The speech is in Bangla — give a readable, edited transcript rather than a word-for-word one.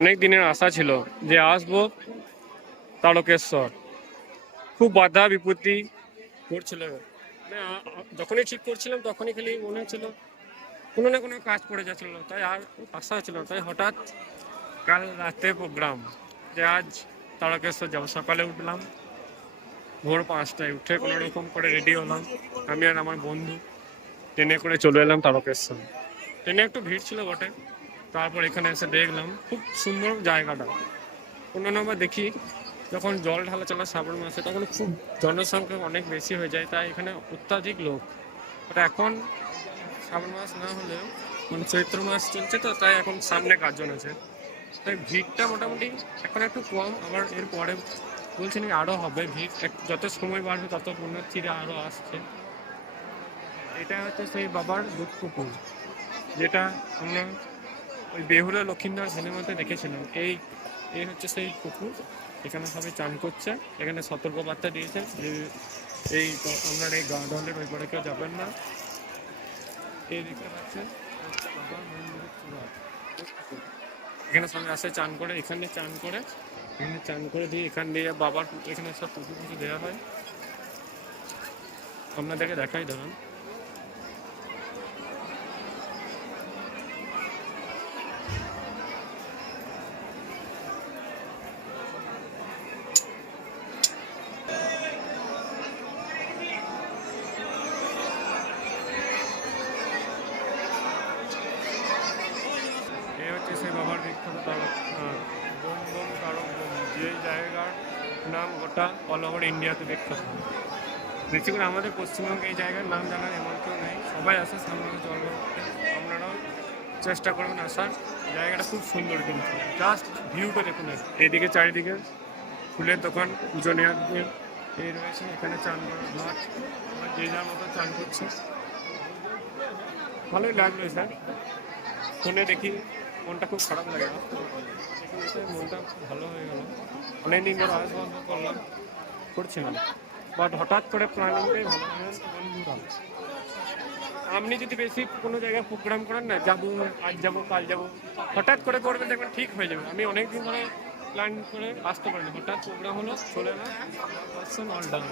অনেক দিনের আশা ছিল যে আসবো তারকেশ্বর। খুব বাধা বিপত্তি ঘটছিল। মানে যখনই ঠিক করছিলাম তখনই খালি মনে হচ্ছিল কোনো না কোনো কাজ পড়ে যাচ্ছিল, তাই আর আশা ছিল। তাই হঠাৎ কাল রাতে প্রোগ্রাম যে আজ তারকেশ্বর যাবো। সকালে উঠলাম ভোর 5টায়, উঠে কোনো রকম করে রেডি হলাম আমি আর আমার বন্ধু। ট্রেনে করে চলে এলাম তারকেশ্বর। ট্রেনে একটু ভিড় ছিল বটে, তারপর এখানে এসে দেখলাম খুব সুন্দর জায়গাটা। অন্যান্য বার দেখি যখন জল ঢালা চলা শ্রাবণ মাসে তখন খুব জনসংখ্যা অনেক বেশি হয়ে যায়, তাই এখানে অত্যাধিক লোক। বাট এখন শ্রাবণ মাস না হলেও মানে চৈত্র মাস চলছে, তো তাই এখন সামনে গাজন আছে, তাই ভিড়টা মোটামুটি এখন একটু কম। আবার এরপরে বলছি নাকি আরও হবে ভিড়, যত সময় বাড়বে তত পুণ্যার্থীরা আরও আসছে। এটা হচ্ছে সেই বাবার দুধ পুকুর, যেটা আমরা ওই বেহুলা লক্ষিন্দর সিনেমাতে দেখেছিলাম। এই হচ্ছে সেই পুকুর। এখানে সবাই চান করছে। এখানে সতর্কবার্তা দিয়েছে যে আপনার এই গার্ডওয়ালের ওই পারে কেউ যাবেন না। এই দেখতে পাচ্ছেন বাবার মন্দিরের চূড়া। এখানে সবাই আসে চান করে, এখানে চান করে, এখানে চান করে দিয়ে এখান দিয়ে বাবার এখানে সব পুজো পুজো দেওয়া হয়। আপনাদেরকে দেখাই ধরুন। এই হচ্ছে সেই বাবার বিখ্যাত Tarak bomb bomb Tarak bomb, যে জায়গার নাম গোটা অল ওভার ইন্ডিয়াতে বিখ্যাত। বেশি করে আমাদের পশ্চিমবঙ্গে এই জায়গার নাম জানার এমন কেউ নেই, সবাই আসে সামনে জল করতে। আপনারাও চেষ্টা করবেন আসার। জায়গাটা খুব সুন্দর, কিন্তু জাস্ট ভিউটা দেখুন। এইদিকে চারিদিকে ফুলের দোকান, পুজো নেওয়ার এই রয়েছে। এখানে চান করার ঘাট, যে যার মতো চান করছে। ভালোই লাগলো স্যার। ফোনে দেখি মনটা খুব খারাপ লাগে, এখানে এসে মনটা খুব ভালো হয়ে গেল। অনেকদিন ধরে আওয়াজ বন্ধ করছিলাম, বাট হঠাৎ করে প্ল্যানিংটাই ভালো হয় বন্ধুরা। আপনি যদি বেশি কোনো জায়গায় প্রোগ্রাম করেন না, যাবো আজ যাবো কাল যাবো, হঠাৎ করে করবেন দেখবেন ঠিক হয়ে যাবে। আমি অনেকদিন ধরে প্ল্যান করে আসতে পারিনি, হঠাৎ প্রোগ্রাম হলো চলে এলাম, অল ডান।